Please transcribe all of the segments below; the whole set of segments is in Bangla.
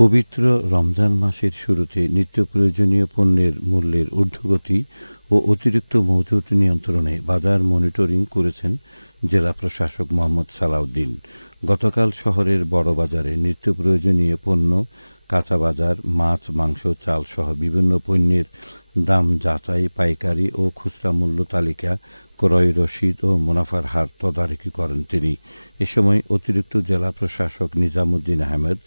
পবিত্র রমজান মাসের শুরুতে নিত্য প্রয়োজনীয় পণ্যের মূল্যের ঊর্ধ্বগতি ও অতিরিক্ত মজুত নিয়ন্ত্রণে বাজার মনিটরিং করেছেন জেলা প্রশাসক মোহাম্মদ সালাউদ্দিন। গতকাল শহরের বড় বাজারে নিত্য প্রয়োজনীয় পণ্য কাঁচা বাজার মাছ, মাংস চাল সহ বিভিন্ন পণ্যের দাম যাচাই, পাইকারি ও খুচরা মূল্য তালিকা ক্রয় রসিদ ও মুনাফার হার তদারকি করেন তিনি। এ সময় অতিরিক্ত জেলা প্রশাসক নিজামুদ্দিন আহমেদ,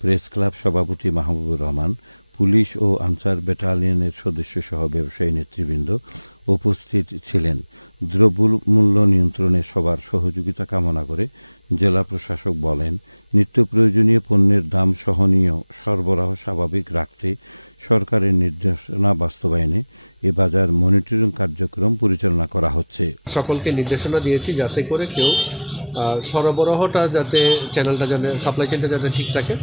প্রেস ক্লাব সভাপতি মাহবুবুর রহমান পুলিশ ও আনসার ব্যাটালিয়নের সদস্য সহ ব্যবসায়ী নেতৃবৃন্দ উপস্থিত ছিলেন। দ্রব্য মূল্য নিয়ন্ত্রণে সবার সহযোগিতা কামনা করে জেলা প্রশাসক বলেন, নিত্য প্রয়োজনীয় পণ্যের দাম সহনীয়, সরবরাহ স্বাভাবিক রাখতে সরকারের নির্দেশনা বাস্তবায়নে এ বাজার মনিটরিং কার্যক্রম পরিচালনা করা হচ্ছে। সকলকে নির্দেশনা দিয়েছি যাতে করে কেউ সরবরাহটা যাতে চ্যানেলটা যাতে সাপ্লাই চেনটা যাতে ঠিক থাকে।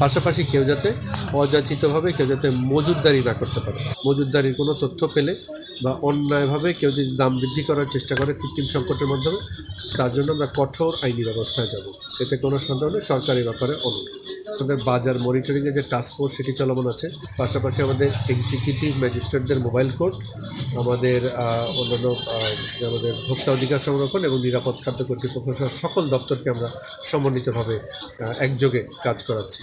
পাশাপাশি কেউ যাতে অযাচিতভাবে, কেউ যাতে মজুদদারি না করতে পারে। মজুদদারির কোনো তথ্য পেলে বা অন্যায়ভাবে কেউ যদি দাম বৃদ্ধি করার চেষ্টা করে কৃত্রিম সংকটের মাধ্যমে, তার জন্য আমরা কঠোর আইনি ব্যবস্থায় যাব। এতে কোনো সন্দেহ নেই, সরকারি ব্যাপারে অনুরোধ। আমাদের বাজার মনিটরিংয়ের যে টাস্ক ফোর্স সেটি চলমান আছে। পাশাপাশি আমাদের এক্সিকিউটিভ ম্যাজিস্ট্রেটদের মোবাইল কোর্ট আমাদের অন্যান্য আমাদের ভোক্তা অধিকার সংরক্ষণ এবং নিরাপদ খাদ্য কর্তৃপক্ষ সকল দপ্তরকে আমরা সমন্বিতভাবে একযোগে কাজ করাচ্ছি।